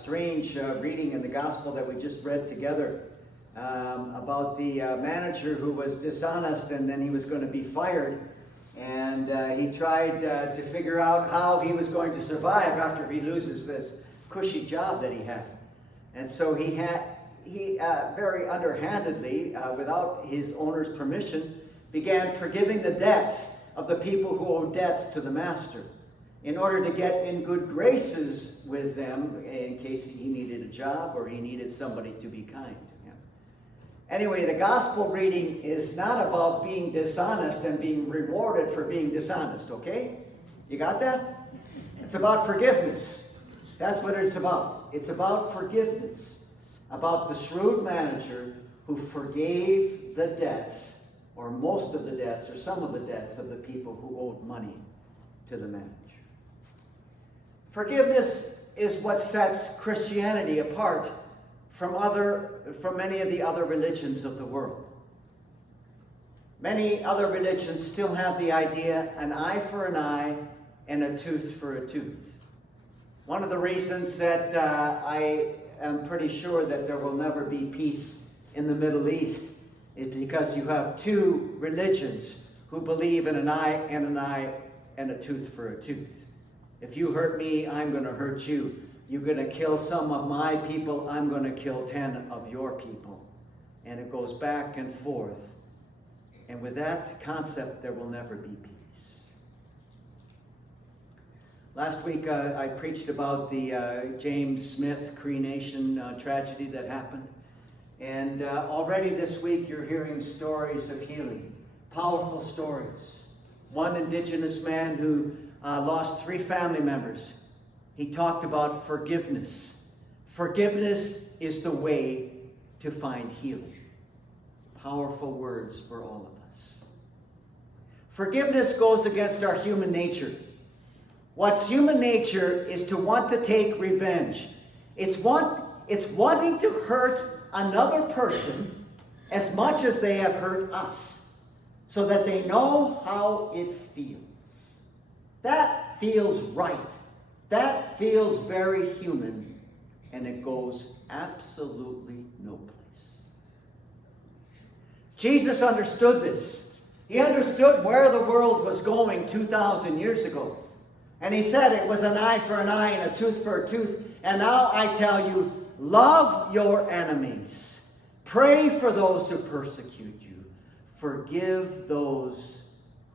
Strange reading in the gospel that we just read together about the manager who was dishonest, and then he was going to be fired, and he tried to figure out how he was going to survive after he loses this cushy job that he had. And so he very underhandedly, without his owner's permission, began forgiving the debts of the people who owed debts to the master, in order to get in good graces with them in case he needed a job or he needed somebody to be kind to him. Anyway, the gospel reading is not about being dishonest and being rewarded for being dishonest, okay? You got that? It's about forgiveness. That's what it's about. It's about forgiveness. About the shrewd manager who forgave the debts, or most of the debts, or some of the debts of the people who owed money to the manager. Forgiveness is what sets Christianity apart from many of the other religions of the world. Many other religions still have the idea, an eye for an eye and a tooth for a tooth. One of the reasons that I am pretty sure that there will never be peace in the Middle East is because you have two religions who believe in an eye and a tooth for a tooth. If you hurt me, I'm going to hurt you. You're going to kill some of my people, I'm going to kill 10 of your people. And it goes back and forth. And with that concept, there will never be peace. Last week, I preached about the James Smith Cree Nation tragedy that happened. And already this week, you're hearing stories of healing. Powerful stories. One Indigenous man who lost 3 family members. He talked about forgiveness. Forgiveness is the way to find healing. Powerful words for all of us. Forgiveness goes against our human nature. What's human nature is to want to take revenge. It's wanting to hurt another person as much as they have hurt us, so that they know how it feels. That feels right. That feels very human, and it goes absolutely no place. Jesus understood this. He understood where the world was going 2,000 years ago. And he said it was an eye for an eye and a tooth for a tooth. And now I tell you, love your enemies. Pray for those who persecute you. Forgive those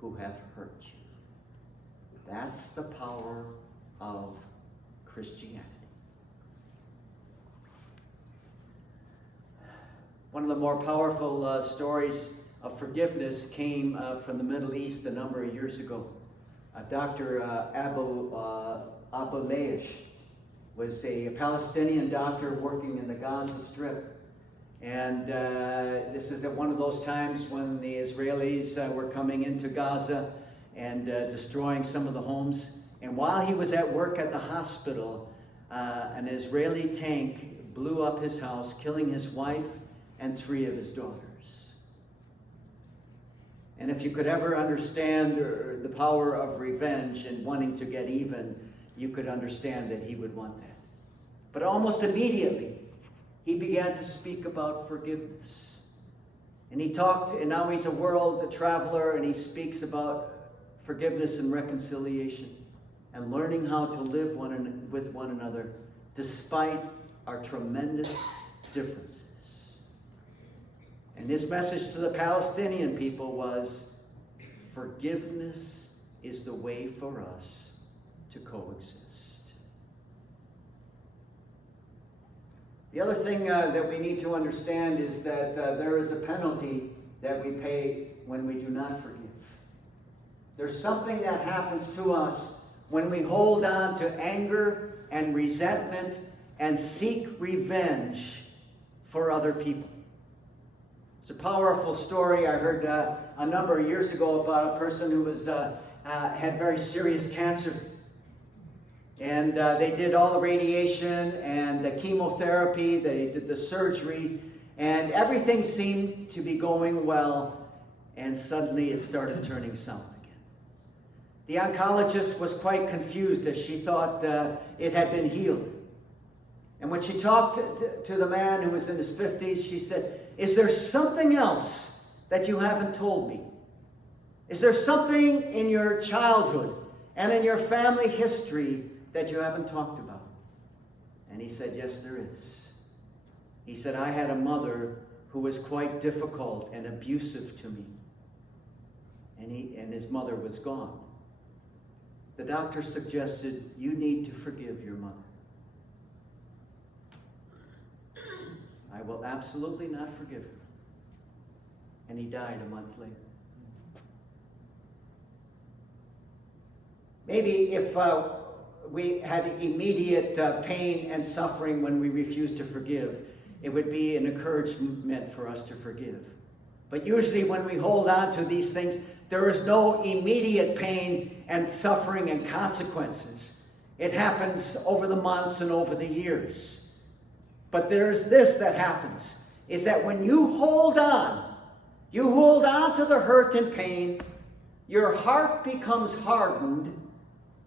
who have hurt you. That's the power of Christianity. One of the more powerful stories of forgiveness came from the Middle East a number of years ago. Dr. Abu Laish was a Palestinian doctor working in the Gaza Strip. And this is at one of those times when the Israelis were coming into Gaza and destroying some of the homes. And while he was at work at the hospital, an Israeli tank blew up his house, killing his wife and 3 of his daughters. And if you could ever understand the power of revenge and wanting to get even, you could understand that he would want that. But almost immediately, he began to speak about forgiveness. And he talked, and now he's a world traveler, and he speaks about forgiveness and reconciliation and learning how to live with one another despite our tremendous differences. And his message to the Palestinian people was, forgiveness is the way for us to coexist. The other thing that we need to understand is that there is a penalty that we pay when we do not forgive. There's something that happens to us when we hold on to anger and resentment and seek revenge for other people. It's a powerful story I heard a number of years ago about a person who was had very serious cancer. And they did all the radiation and the chemotherapy, they did the surgery, and everything seemed to be going well, and suddenly it started turning south again. The oncologist was quite confused as she thought it had been healed. And when she talked to the man who was in his 50s, she said, "Is there something else that you haven't told me? Is there something in your childhood and in your family history that you haven't talked about?" And he said, "Yes, there is." He said, "I had a mother who was quite difficult and abusive to me." And his mother was gone. The doctor suggested, "You need to forgive your mother." "I will absolutely not forgive her." And he died a month later. Maybe if we had immediate pain and suffering when we refused to forgive, it would be an encouragement for us to forgive. But usually when we hold on to these things, there is no immediate pain and suffering and consequences. It happens over the months and over the years. But there's this that happens, is that when you hold on to the hurt and pain, your heart becomes hardened,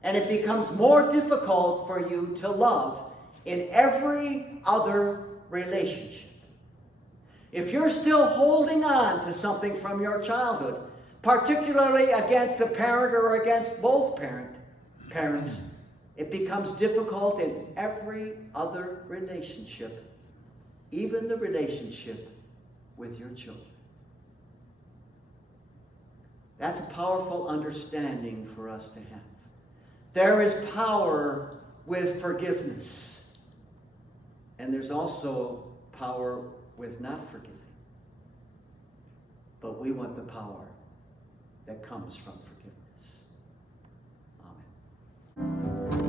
and it becomes more difficult for you to love in every other relationship. If you're still holding on to something from your childhood, particularly against a parent or against both parents, it becomes difficult in every other relationship, even the relationship with your children. That's a powerful understanding for us to have. There is power with forgiveness, and there's also power with not forgiving. But we want the power that comes from forgiveness. Amen.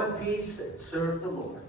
Go in peace and serve the Lord.